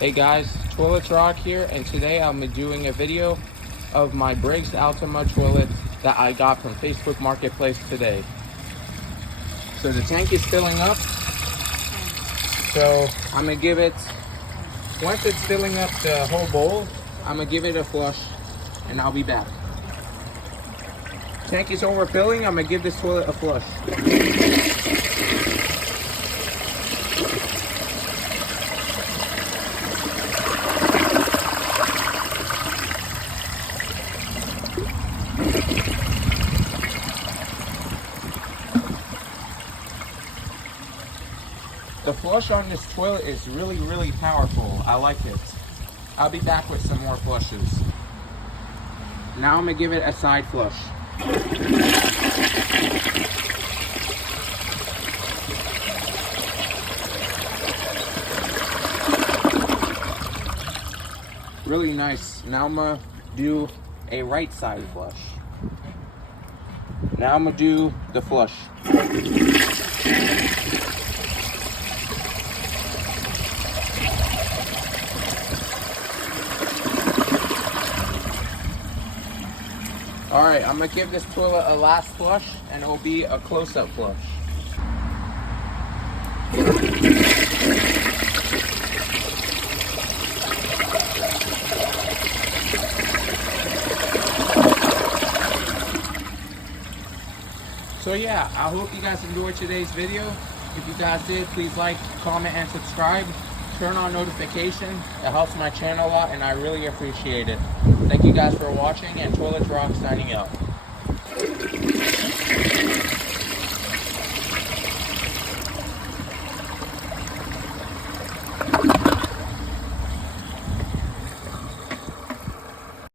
Hey guys, Toilets Rock here, and today I'm doing a video of my Briggs Altima toilet that I got from Facebook Marketplace today. So the tank is filling up, so I'm gonna give it, once it's filling up the whole bowl, I'm gonna give it a flush and I'll be back. Tank is overfilling, I'm gonna give this toilet a flush. The flush on this toilet is really powerful. I like it. I'll be back with some more flushes. Now I'm gonna give it a side flush. Really nice. Now I'm gonna do a right side flush. Now I'm gonna do the flush. Alright, I'm gonna give this toilet a last flush and it will be a close-up flush. So yeah, I hope you guys enjoyed today's video. If you guys did, please like, comment, and subscribe. Turn on notification. It helps my channel a lot and I really appreciate it. Thank you guys for watching, and Toilets Rock signing out.